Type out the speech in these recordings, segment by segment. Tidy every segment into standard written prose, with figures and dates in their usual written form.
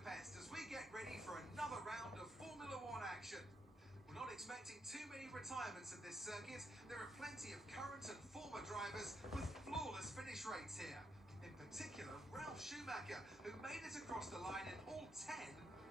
Budapest as we get ready for another round of Formula One action. We're not expecting too many retirements at this circuit. There are plenty of current and former drivers with flawless finish rates here. In particular, Ralf Schumacher, who made it across the line in all 10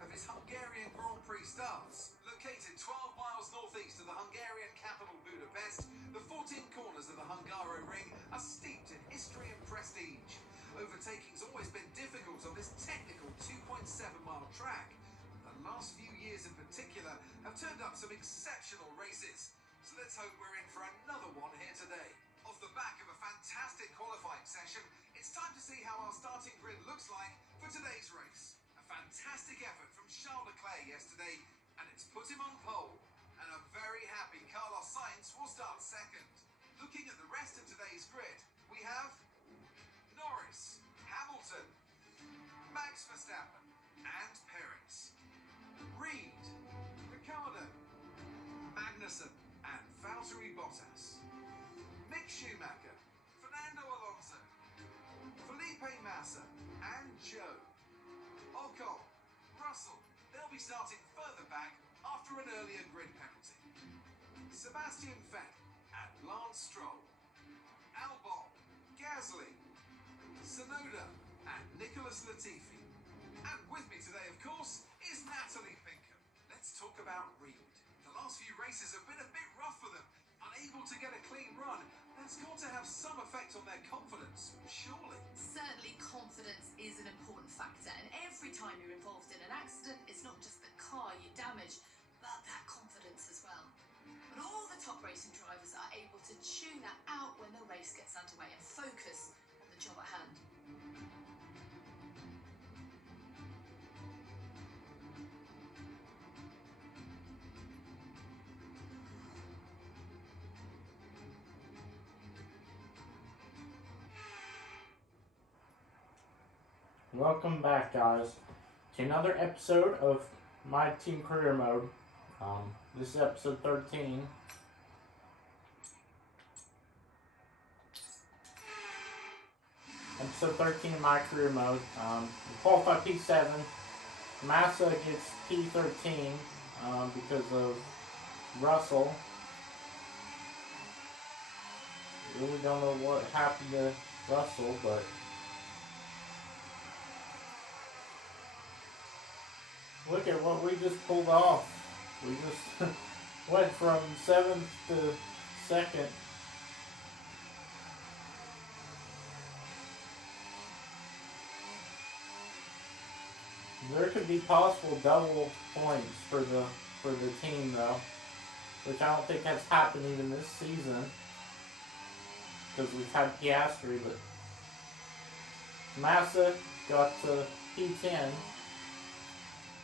of his Hungarian Grand Prix starts. Located 12 miles northeast of the Hungarian capital Budapest, the 14 corners of the Hungaroring are steeped in history and prestige. Overtaking's always been difficult on this technical 2.7-mile track. The last few years in particular have turned up some exceptional races. So let's hope we're in for another one here today. Off the back of a fantastic qualifying session, it's time to see how our starting grid looks like for today's race. A fantastic effort from Charles Leclerc yesterday, and it's put him on pole. And a very happy Carlos Sainz will start second. Looking at the rest of today's grid, we have Norris, Hamilton, Max Verstappen and Perez, Reed, Ricciardo, Magnussen and Valtteri Bottas, Mick Schumacher, Fernando Alonso, Felipe Massa and Joe, Ocon, Russell. They'll be starting further back after an earlier grid penalty. Sebastian Vettel and Lance Stroll, Albon, Gasly, Tsunoda and Nicholas Latifi. And with me today, of course, is Natalie Pinkham. Let's talk about Reed. The last few races have been a bit rough for them. Unable to get a clean run. That's got to have some effect on their confidence, surely. Certainly confidence is an important factor, and every time you're involved in an accident, it's not just the car you damage, but that confidence as well. But all the top racing drivers are able to tune that out when the race gets underway and focus on the job at hand. Welcome back, guys, to another episode of My Team Career Mode. This is episode 13. Episode 13 of My Career Mode. We qualify P7. Massa gets P13 because of Russell. Really don't know what happened to Russell, but look at what we just pulled off. We just went from 7th to 2nd. There could be possible double points for the team though, which I don't think has happened even this season because we've had Piastri, but Massa got to P10.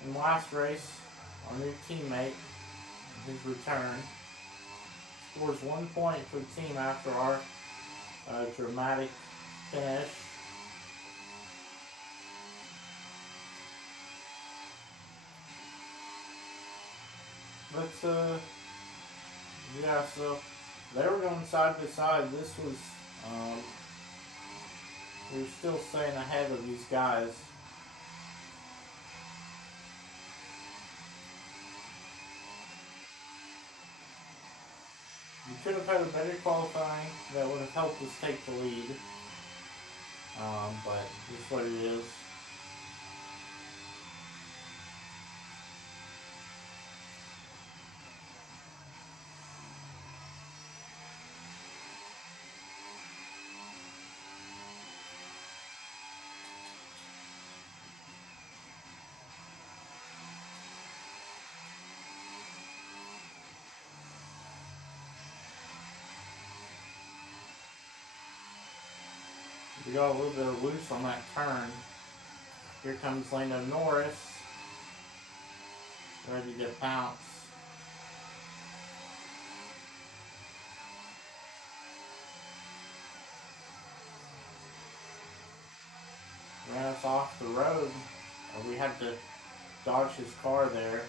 In the last race, our new teammate, his return, scores 1 point for the team after our dramatic finish. But, yeah, so they were going side by side. This was, we were still staying ahead of these guys. We could have had a better qualifying that would have helped us take the lead. But it's what it is. We got a little bit of loose on that turn. Here comes Lando Norris, ready to bounce. Ran us off the road. We had to dodge his car there.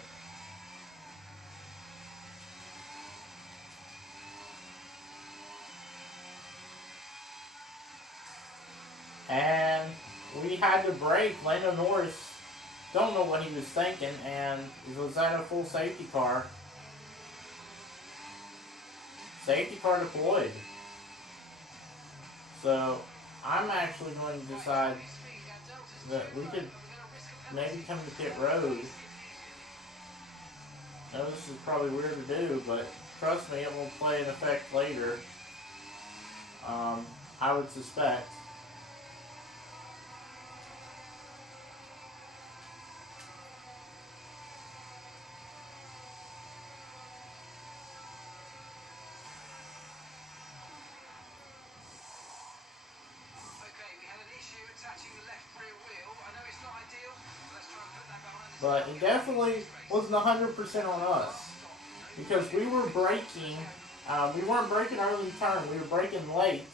And we had to brake. Lando Norris don't know what he was thinking, and was that a full safety car? Safety car deployed. So I'm actually going to decide that we could maybe come to pit road. I know this is probably weird to do, but trust me, it will play an effect later. I would suspect. But it definitely wasn't 100% on us. Because we were braking, we weren't braking early turn, we were braking late,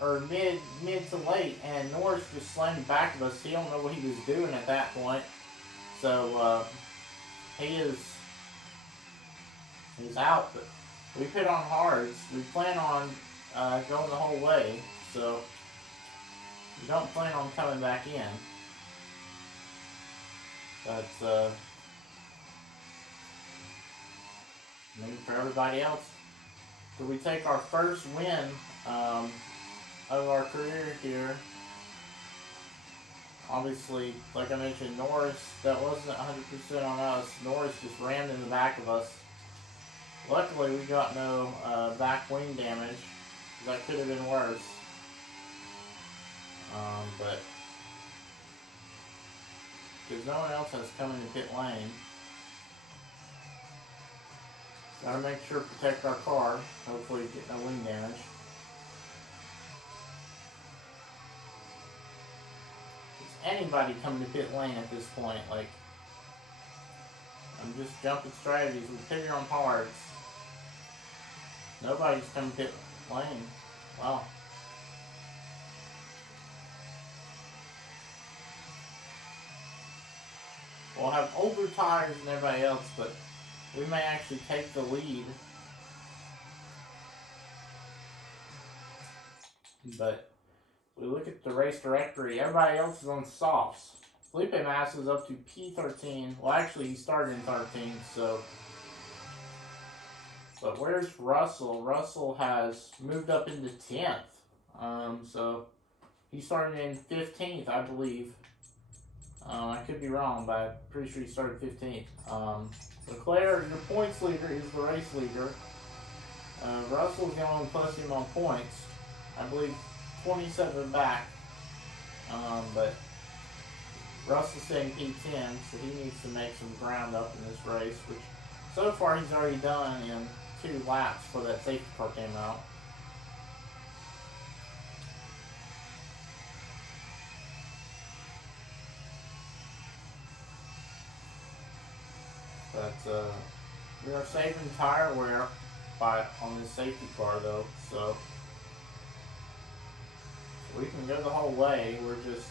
or mid to late, and Norris just slammed the back of us. He don't know what he was doing at that point. So, he's out, but we put on hards. We plan on going the whole way, so we don't plan on coming back in. But, maybe for everybody else. So we take our first win of our career here. Obviously, like I mentioned, Norris, that wasn't 100% on us. Norris just rammed in the back of us. Luckily, we got no back wing damage. That could have been worse. But because no one else has come into pit lane. Gotta make sure to protect our car. Hopefully get no wing damage. Is anybody coming to pit lane at this point? Like, I'm just jumping strategies. We're pitting on hards. Nobody's coming to pit lane. Wow. We'll have older tires than everybody else, but we may actually take the lead. But we look at the race directory, everybody else is on softs. Felipe Massa is up to P13. Well, actually, he started in 13, so. But where's Russell? Russell has moved up into 10th. So he started in 15th, I believe. I could be wrong, but I'm pretty sure he started 15th. Leclerc, your points leader, is the race leader. Russell's the only one plus him on points. I believe 27 back. But Russell's saying P10, so he needs to make some ground up in this race, which so far he's already done in 2 laps before that safety car came out. But we are saving tire wear on this safety car though, so we can go the whole way. We're just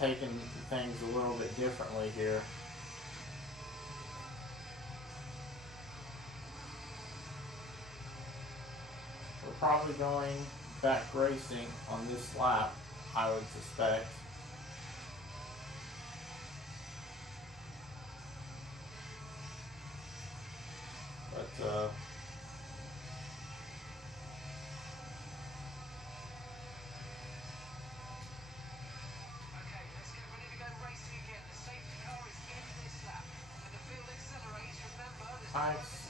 taking things a little bit differently here. We're probably going back racing on this lap, I would suspect. But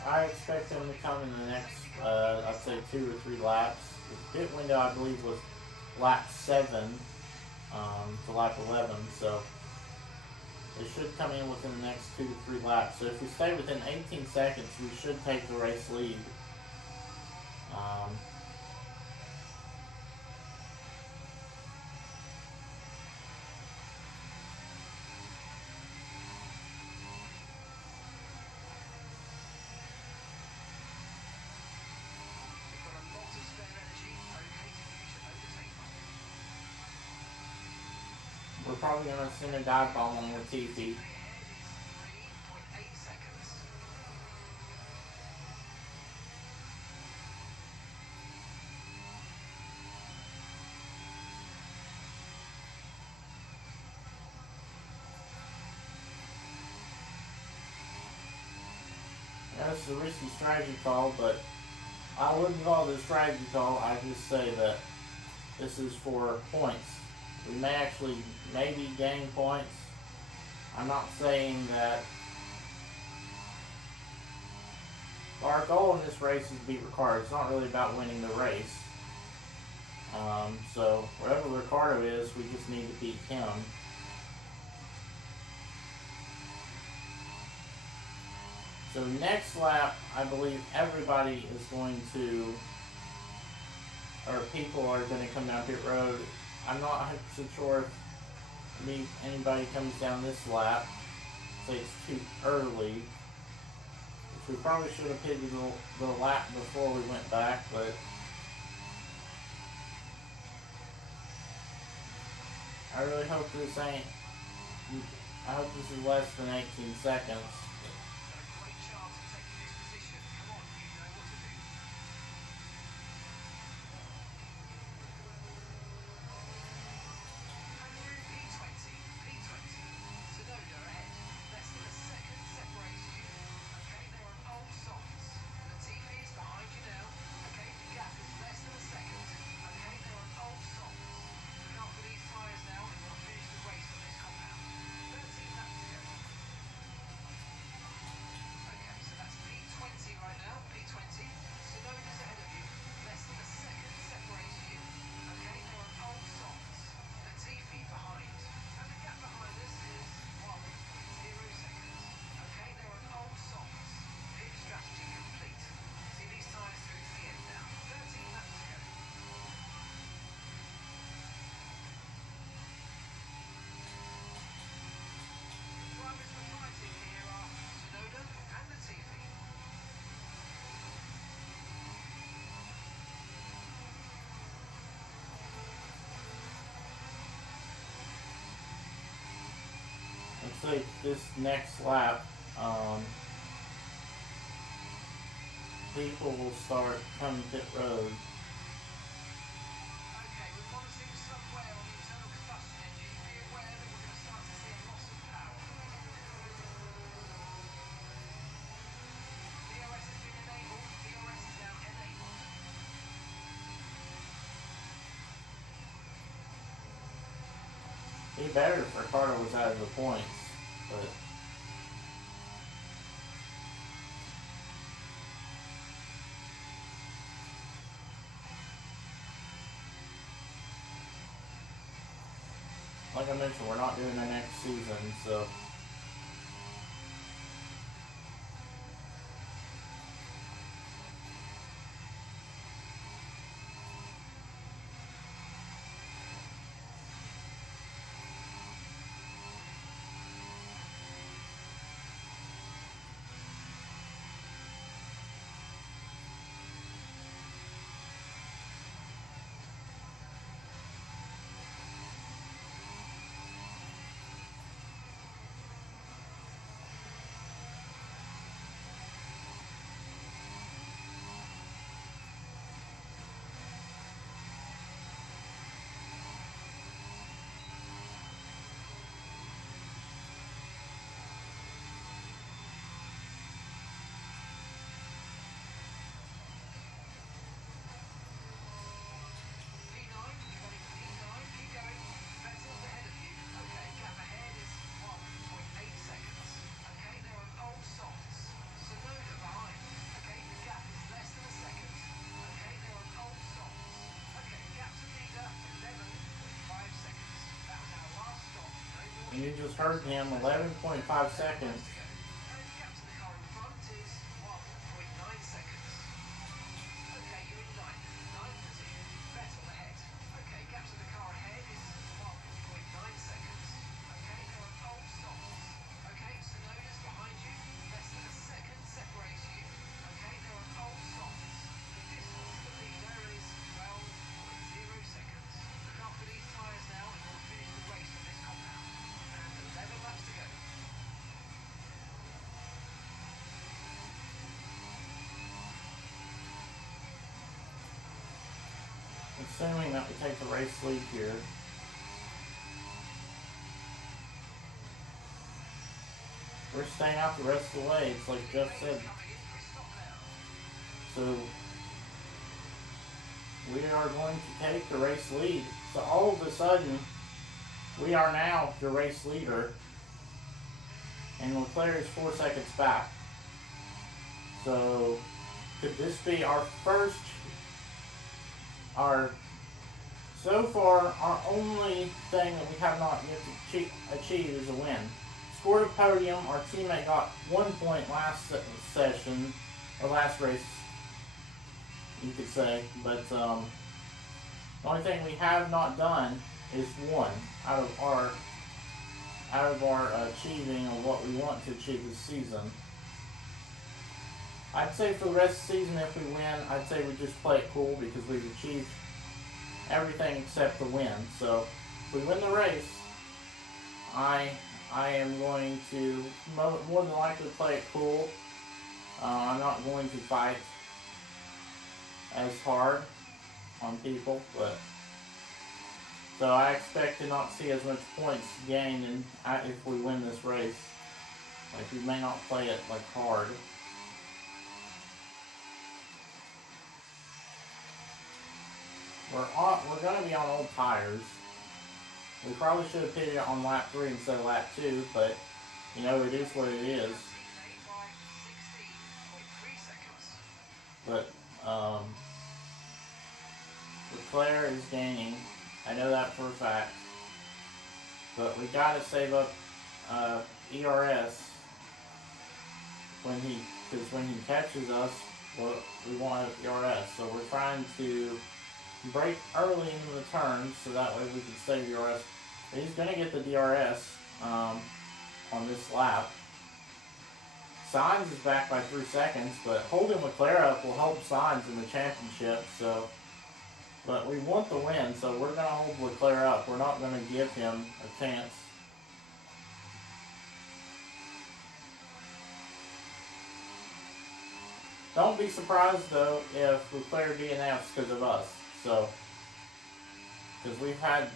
I expect them to come in the next, I'd say 2 or 3 laps. The pit window, I believe, was lap 7 to lap 11, so they should come in within the next 2 to 3 laps. So if we stay within 18 seconds, we should take the race lead. We're probably going to send a dive bomb on Latifi. this is a risky strategy call, but I wouldn't call it a strategy call. I just say that this is for points. We may actually maybe gain points. I'm not saying that our goal in this race is to beat Ricardo. It's not really about winning the race. So wherever Ricardo is, we just need to beat him. So next lap, I believe everybody is going to, or people are going to come down pit road. I'm not 100% sure if anybody comes down this lap. Say it's too early. Which we probably should have pitted the lap before we went back, but I really hope this ain't, I hope this is less than 18 seconds. Looks like this next lap, people will start coming pit road. Be better if Ricardo was out of the points, but like I mentioned, we're not doing the next season, so you just heard him, 11.5 seconds. Assuming that we take the race lead here. We're staying out the rest of the way. It's like Jeff said, So we are going to take the race lead. So all of a sudden, we are now the race leader, and Leclerc is 4 seconds back. So could this be our first, so far, our only thing that we have not yet to achieve is a win. Scored a podium. Our teammate got 1 point last session, or last race, you could say. But the only thing we have not done is won out of our achieving of what we want to achieve this season. I'd say for the rest of the season, if we win, I'd say we just play it cool because we've achieved everything except the win. So if we win the race, I am going to more than likely play it cool. I'm not going to fight as hard on people, but so I expect to not see as much points gained if we win this race. Like, we may not play it like hard. We're going to be on old tires. We probably should have pitted it on lap 3 instead of lap 2, but, you know, it is what it is. But, Leclerc is gaining. I know that for a fact. But we got to save up ERS because when he catches us, well, we won't have ERS. So we're trying to brake early into the turn so that way we can save DRS. But he's going to get the DRS on this lap. Sainz is back by 3 seconds, but holding Leclerc up will help Sainz in the championship. So, but we want the win, so we're going to hold Leclerc up. We're not going to give him a chance. Don't be surprised though if Leclerc DNFs because of us. So, because we've had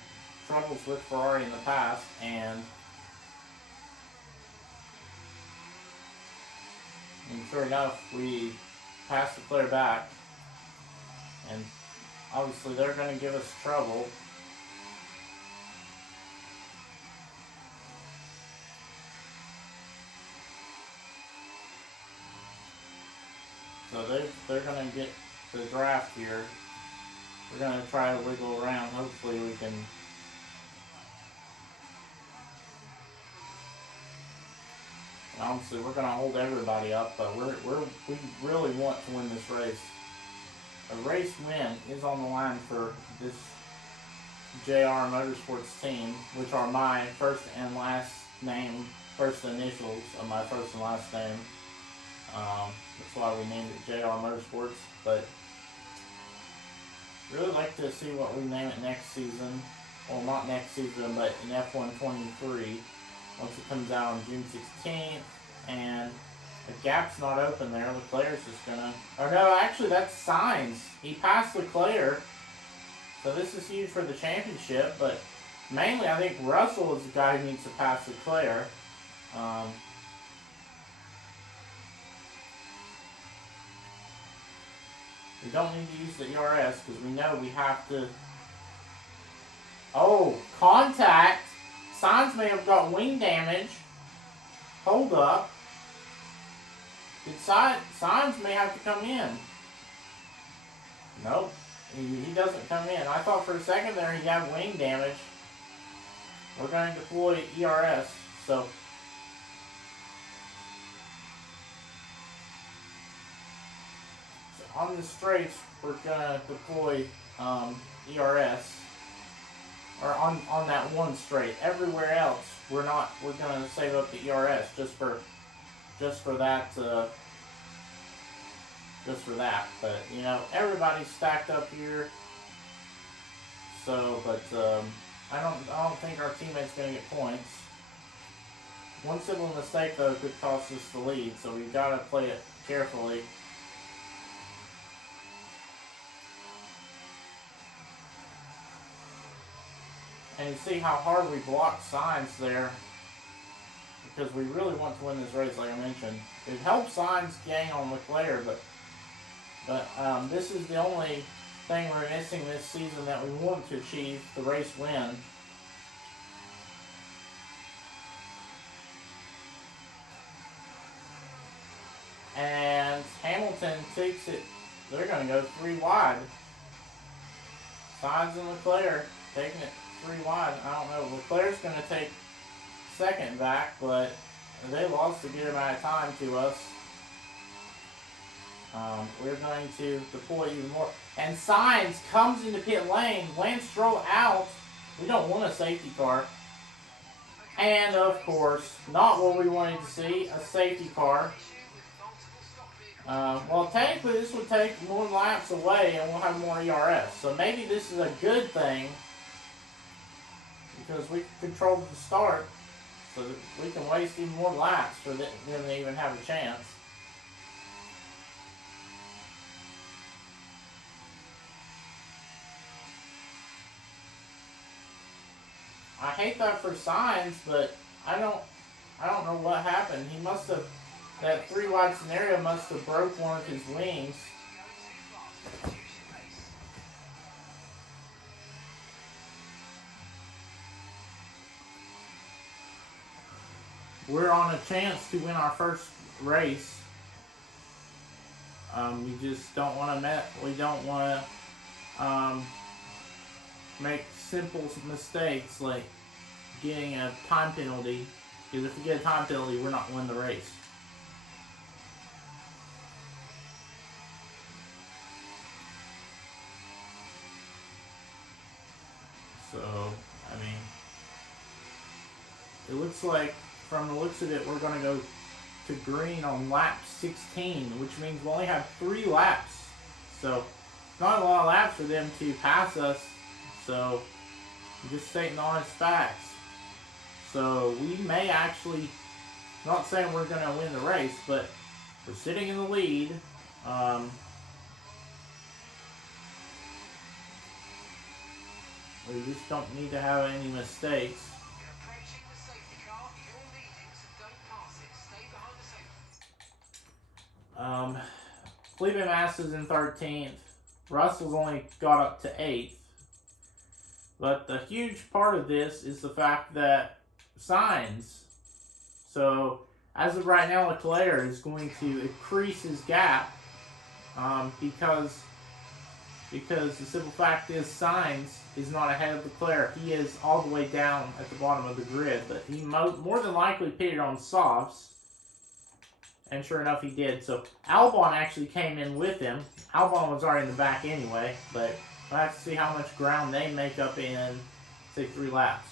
troubles with Ferrari in the past, and sure enough, we passed Leclerc back, and obviously they're going to give us trouble. So they're going to get the draft here. We're going to try to wiggle around. Hopefully we can. And obviously we're going to hold everybody up, but we really want to win this race. A race win is on the line for this JR Motorsports team, which are my first and last name, first initials of my first and last name. That's why we named it JR Motorsports, but really like to see what we name it next season. Well, not next season, but in F1 23, once it comes out on June 16th, and the gap's not open there. Leclerc's just gonna, or no, actually that's Sainz. He passed Leclerc, so this is huge for the championship, but mainly I think Russell is the guy who needs to pass Leclerc. We don't need to use the ERS because we know we have to. Oh, contact! Sainz may have got wing damage. Hold up. Sainz may have to come in. Nope. He doesn't come in. I thought for a second there he had wing damage. We're going to deploy ERS. So on the straights, we're going to deploy ERS. Or on that one straight. Everywhere else, we're going to save up the ERS just for that. Just for that. But you know, everybody's stacked up here. So, but I don't think our teammate's going to get points. One simple mistake though could cost us the lead, so we've got to play it carefully. And you see how hard we blocked Sainz there, because we really want to win this race, like I mentioned. It helps Sainz gain on Leclerc, but But this is the only thing we're missing this season that we want to achieve, the race win. And Hamilton takes it. They're going to go 3 wide. Sainz and Leclerc taking it 3 wide. I don't know. Leclerc's going to take second back, but they lost a good amount of time to us. We're going to deploy even more. And Sainz comes into pit lane. Lance Stroll out. We don't want a safety car. And, of course, not what we wanted to see, a safety car. Well, technically, this would take more laps away, and we'll have more ERS. So maybe this is a good thing, because we controlled the start, so that we can waste even more laps for them to even have a chance. I hate that for Sainz, but I don't know what happened. He must have. That 3 wide scenario must have broke one of his wings. We're on a chance to win our first race. We just don't want to make simple mistakes like getting a time penalty. Because if we get a time penalty, we're not winning the race. So, I mean, it looks like, from the looks of it, we're going to go to green on lap 16, which means we only have 3 laps. So, not a lot of laps for them to pass us. So, just stating honest facts. So, we may actually, not saying we're going to win the race, but we're sitting in the lead. We just don't need to have any mistakes. Felipe Massa's in 13th. Russell's only got up to 8th. But the huge part of this is the fact that Sainz. So, as of right now, Leclerc is going to increase his gap because the simple fact is Sainz is not ahead of Leclerc. He is all the way down at the bottom of the grid, but he more than likely pitted on softs, and sure enough he did. So Albon actually came in with him. Albon was already in the back anyway, but we'll have to see how much ground they make up in, say, 3 laps.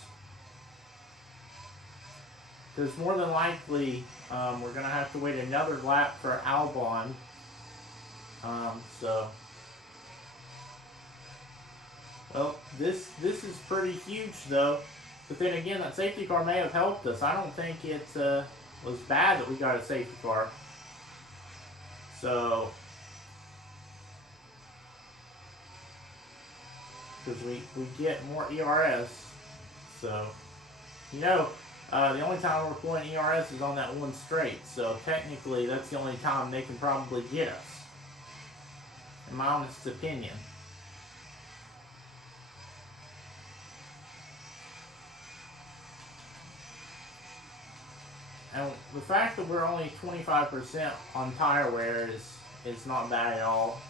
Because more than likely we're going to have to wait another lap for Albon. Well, this is pretty huge, though. But then again, that safety car may have helped us. I don't think it was bad that we got a safety car. So, because we get more ERS. So, the only time we're pulling ERS is on that one straight. So, technically, that's the only time they can probably get us. In my honest opinion. And the fact that we're only 25% on tire wear is not bad at all.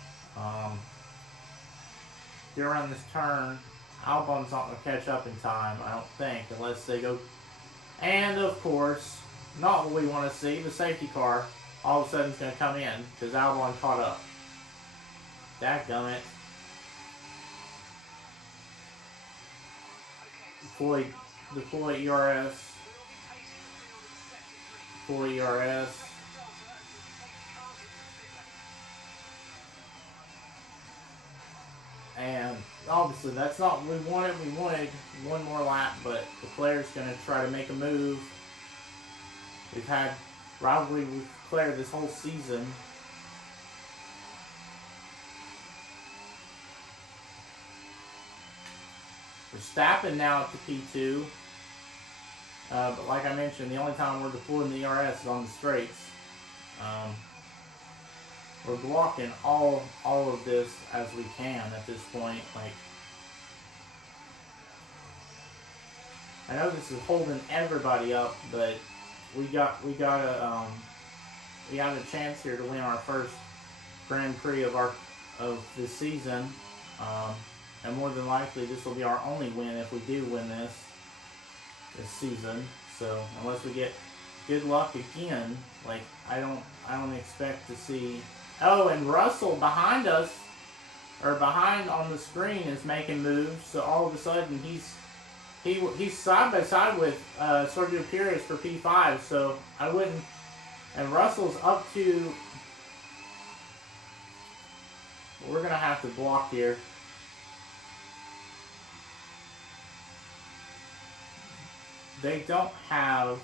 Get around this turn, Albon's not going to catch up in time, I don't think, unless they go. And of course, not what we want to see, the safety car all of a sudden is going to come in because Albon caught up. Dadgummit. Deploy ERS. Deploy ERS. And obviously that's not what we wanted. We wanted one more lap, but the player's going to try to make a move. We've had rivalry with Leclerc this whole season. Verstappen now up to P2. But like I mentioned, the only time we're deploying the ERS is on the straights. we're blocking all of this as we can at this point. Like, I know this is holding everybody up, but we got a chance here to win our first Grand Prix of this season, and more than likely this will be our only win if we do win this season. So unless we get good luck again, like I don't expect to see. Oh, and Russell behind us, or behind on the screen, is making moves. So all of a sudden he's side by side with Sergio Perez for P5. So I wouldn't. And Russell's up to. We're gonna have to block here. They don't have.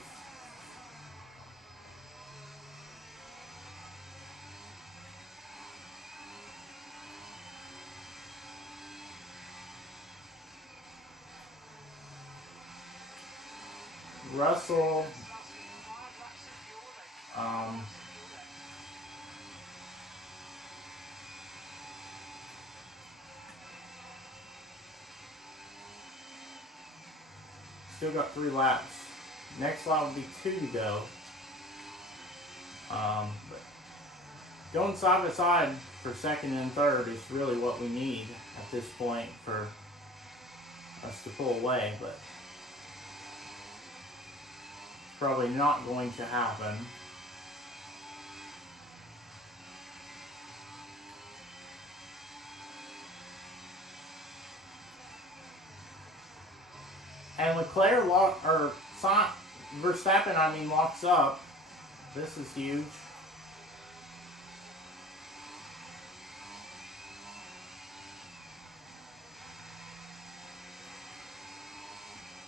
Russell, still got 3 laps. Next lap will be 2 to go. But going side by side for second and third is really what we need at this point for us to pull away, but probably not going to happen. And Leclerc Verstappen, locks up. This is huge.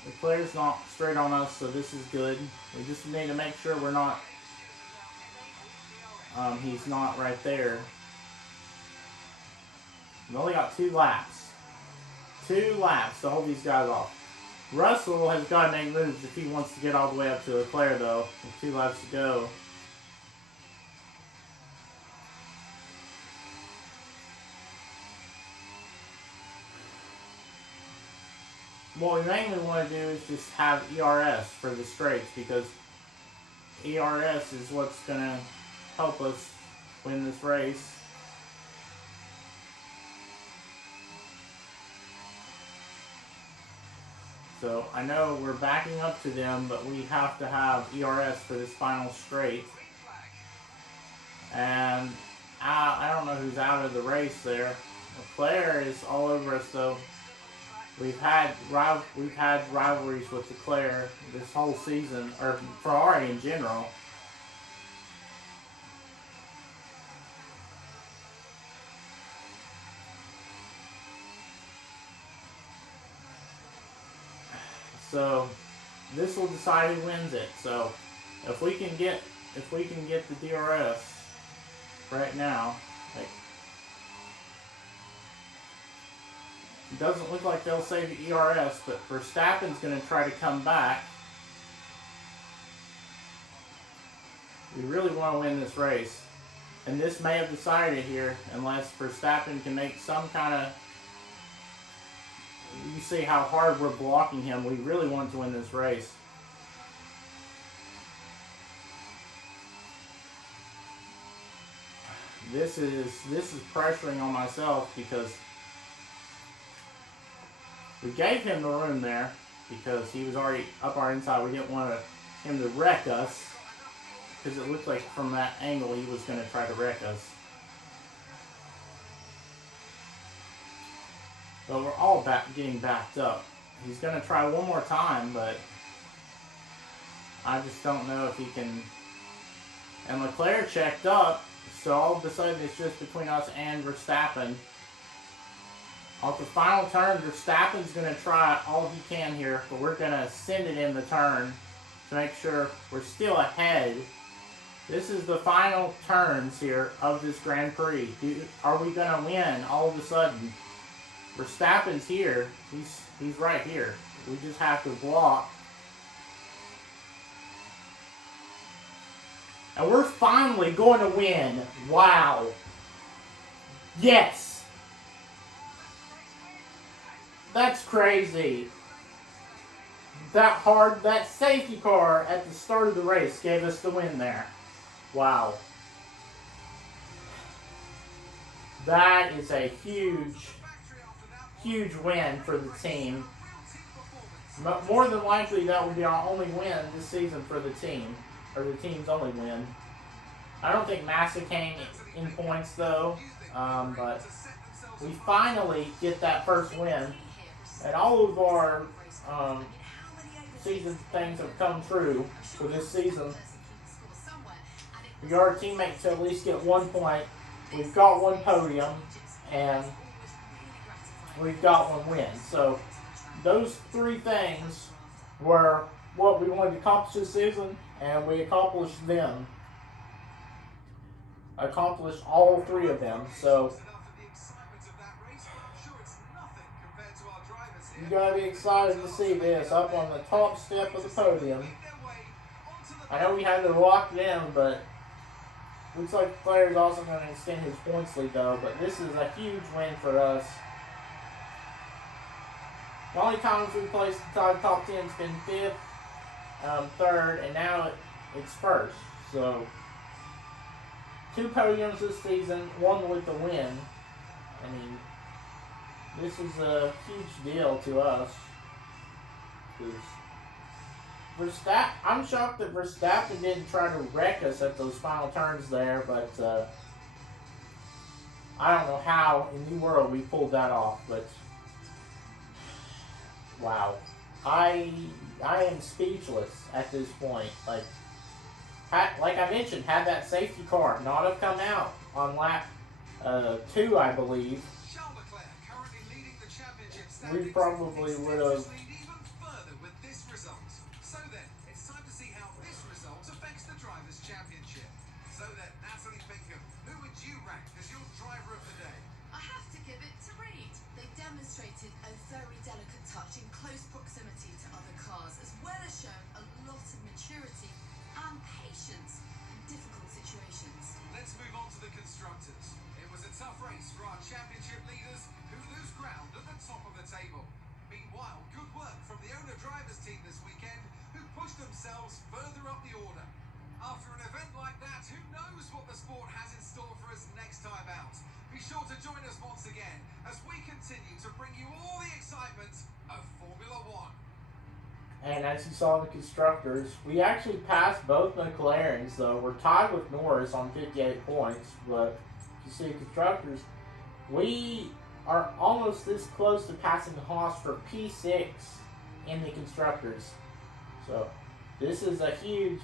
Leclerc's not straight on us, so this is good. We just need to make sure we're not. He's not right there. We only got 2 laps. 2 laps to hold these guys off. Russell has got to make moves if he wants to get all the way up to Leclerc, though. With 2 laps to go. What we mainly want to do is just have ERS for the straights, because ERS is what's going to help us win this race. So I know we're backing up to them, but we have to have ERS for this final straight. And I don't know who's out of the race there. Leclerc is all over us, though. We've had rivalries with Leclerc this whole season, or Ferrari in general. So this will decide who wins it. So if we can get the DRS right now, like, it doesn't look like they'll save the ERS, but Verstappen's going to try to come back. We really want to win this race, and this may have decided here, unless Verstappen can make some kind of. You see how hard we're blocking him. We really want to win this race. This is pressuring on myself, because we gave him the room there because he was already up our inside. We didn't want him to wreck us, because it looked like from that angle he was going to try to wreck us. But we're all getting backed up. He's going to try one more time, but I just don't know if he can. And Leclerc checked up, so all of a sudden it's just between us and Verstappen. Off the final turn, Verstappen's going to try all he can here, but we're going to send it in the turn to make sure we're still ahead. This is the final turns here of this Grand Prix. Are we going to win all of a sudden? Verstappen's here. He's right here. We just have to block. And we're finally going to win. Wow. Yes! That's crazy. That safety car at the start of the race gave us the win there. Wow. That is a huge win for the team. More than likely, that will be our only win this season for the team, or the team's only win. I don't think Massa came in points though, but we finally get that first win, and all of our season things have come true for this season. We got our teammates to at least get 1 point. We've got 1 podium, and we've got 1 win. So those 3 things were what we wanted to accomplish this season, and we accomplished them. Accomplished all 3 of them. So you gotta be excited to see this up on the top step of the podium. I know we had to lock it in, but looks like Leclerc's also going to extend his points lead though. But this is a huge win for us. The only times we placed inside the top 10 has been 5th, 3rd, and now it's 1st. So 2 podiums this season, 1 with the win. I mean, this is a huge deal to us. I'm shocked that Verstappen didn't try to wreck us at those final turns there, but I don't know how in the world we pulled that off. But wow, I am speechless at this point. Like I mentioned, had that safety car not have come out on lap 2, I believe, we probably would have. So then, it's time to see how this result affects the Drivers' Championship. So then, Natalie Pinkham, who would you rank as your driver of the day? I have to give it to Reed. They demonstrated a very delicate touch in close proximity to other cars, as well as showing a lot of maturity and patience in difficult situations. Let's move on to the constructors. It was a tough race for our championship leaders, who lose ground at the top of the table. Meanwhile, good work from the owner drivers team this weekend, who pushed themselves further up the order. After an event like that, who knows what the sport has in store for us next time out? Be sure to join us once again as we continue to bring you all the excitement of Formula One. And as you saw in the constructors, we actually passed both McLarens, though. We're tied with Norris on 58 points, but you see constructors, we are almost this close to passing Haas for P6 in the constructors. So this is a huge,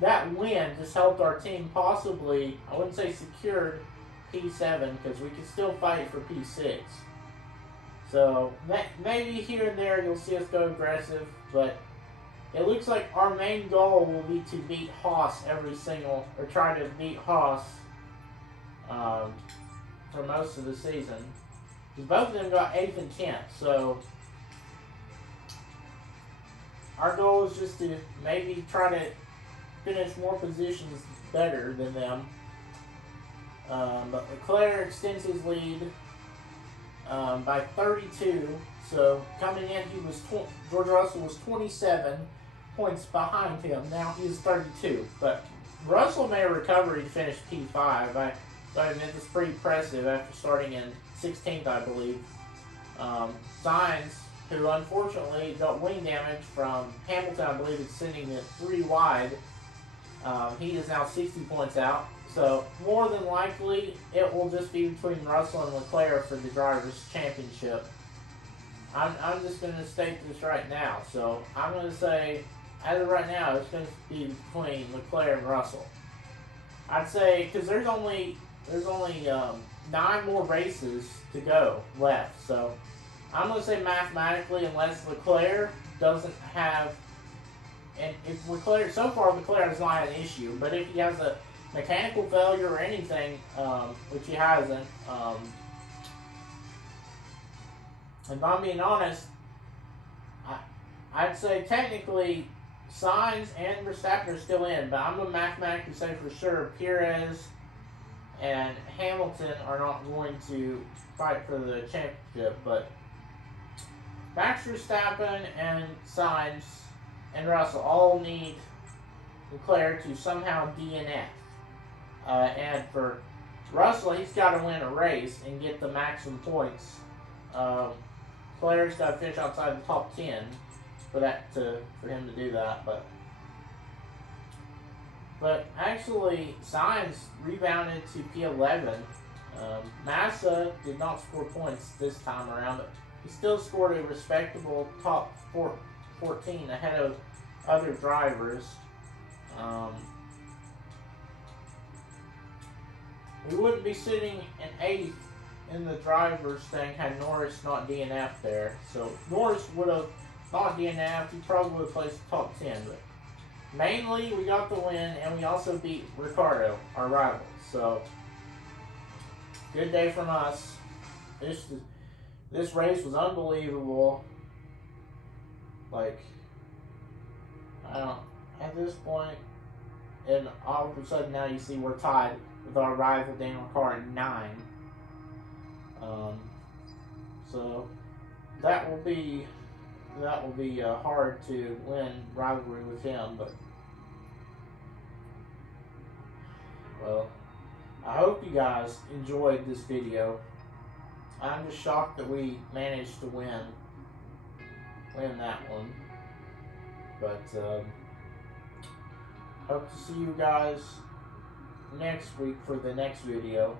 that win just helped our team possibly, I wouldn't say secured P7, because we can still fight for P6. So maybe here and there you'll see us go aggressive, but it looks like our main goal will be to beat Haas or try to beat Haas for most of the season. Because both of them got 8th and 10th, so our goal is just to maybe try to finish more positions better than them. But Leclerc extends his lead by 32. So coming in, George Russell was 27 points behind him. Now he's 32. But Russell made a recovery to finish P5. I admit it's pretty impressive after starting in 16th, I believe. Sainz, who unfortunately got wing damage from Hamilton, I believe it's sending it 3 wide. He is now 60 points out. So more than likely, it will just be between Russell and Leclerc for the Drivers' Championship. I'm just going to state this right now. So I'm going to say, as of right now, it's going to be between Leclerc and Russell. I'd say, because there's only 9 more races to go left. So I'm going to say mathematically, unless Leclerc doesn't have, and if Leclerc, so far Leclerc is not an issue, but if he has a mechanical failure or anything, which he hasn't, if I'm being honest, I'd say technically Sainz and Verstappen are still in, but I'm going to mathematically say for sure Perez and Hamilton are not going to fight for the championship, but Max Verstappen and Sainz and Russell all need Leclerc to somehow DNF. And for Russell, he's got to win a race and get the maximum points. Leclerc's got to finish outside the top 10 for him to do that, but actually Sainz rebounded to P11. Massa did not score points this time around, but he still scored a respectable top 14 ahead of other drivers. We wouldn't be sitting in 8th in the driver's thing had Norris not DNF'd there. So Norris would have not DNF'd, he probably would have placed top 10. But mainly we got the win, and we also beat Ricciardo, our rival. So good day from us. This race was unbelievable. Like, at this point, and all of a sudden now you see we're tied with our rival Daniel Ricciardo at 9. So that will be hard to win rivalry with him, but well, I hope you guys enjoyed this video. I'm just shocked that we managed to win that one, but hope to see you guys next week for the next video.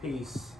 Peace.